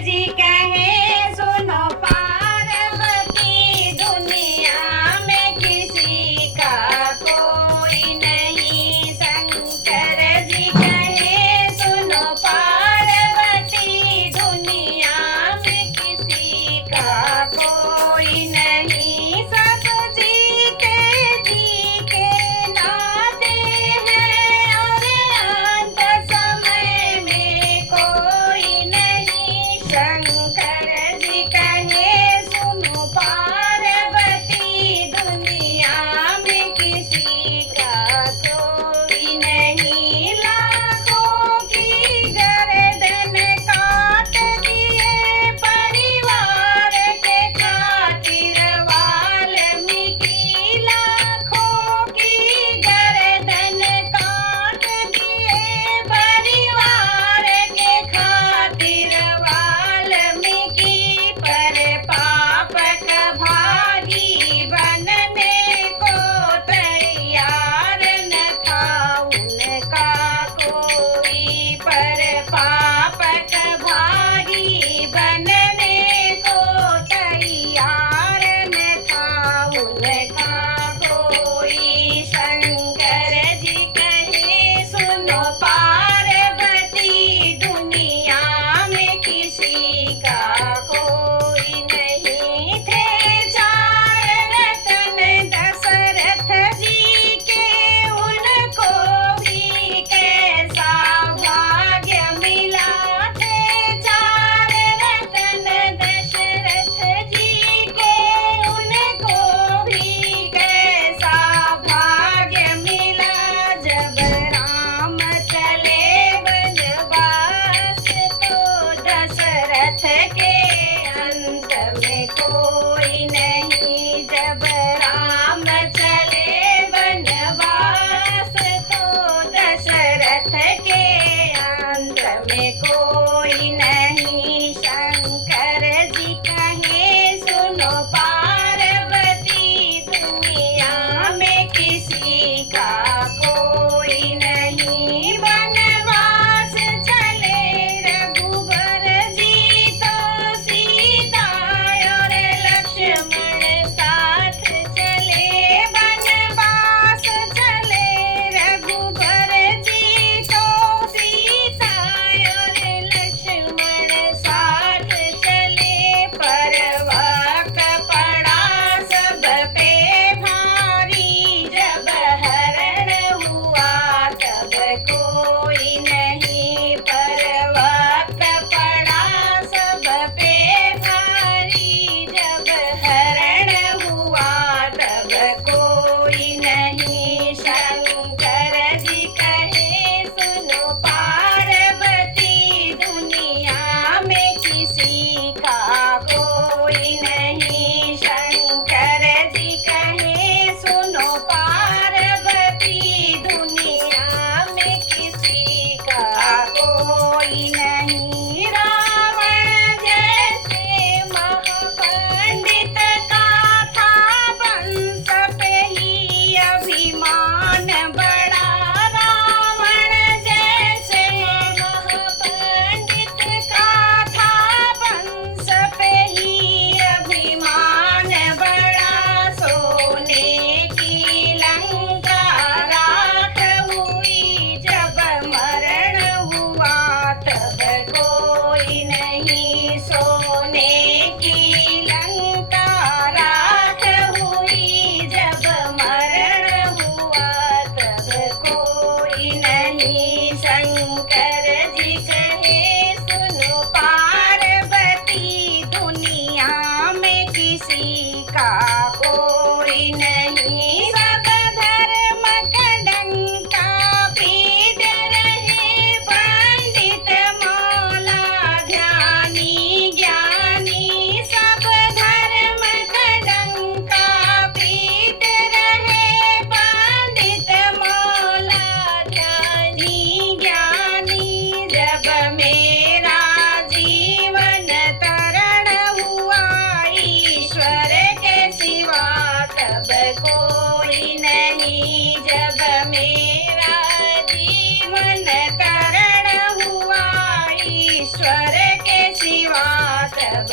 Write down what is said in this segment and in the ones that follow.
जी कहे सुनो पार्वती, दुनिया में किसी का कोई नहीं। शंकर जी कहे सुनो पार्वती, दुनिया में किसी का कोई नहीं। सब जी के नाते हैं और अंत समय में कोई नहीं। शंकर जी कहे सुनो पार्वती, दुनिया में किसी का कोई नहीं। लाखों की गर्दन काट दिए परिवार के खातिर वाल्मीकि। लाखों की गर्दन काट दिए परिवार के खातिर वाल्मीकि। पर पाप का भागी बनने को तैयार न था उनका कोई। पर पाप का भागी बनने को तैयार न था उनका कोई। शंकर जी कहे सुनो पार्वती, दुनिया में किसी का कोई नहीं। थे चार रतन दशरथ जी के, उनको भी कैसा भाग्य मिला। थे चार रतन दशरथ जी के, उनको भी कैसा भाग्य मिला। जब राम चले वनवास तो दशरथ के अंत में कोई नहीं। जब राम चले वनवास तो दशरथ के अंत में कोई नहीं। शंकर जी कहे सुनो पार्वती, दुनिया में किसी का कोई नहीं। वनवास चले रघुबर जी तो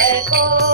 कोई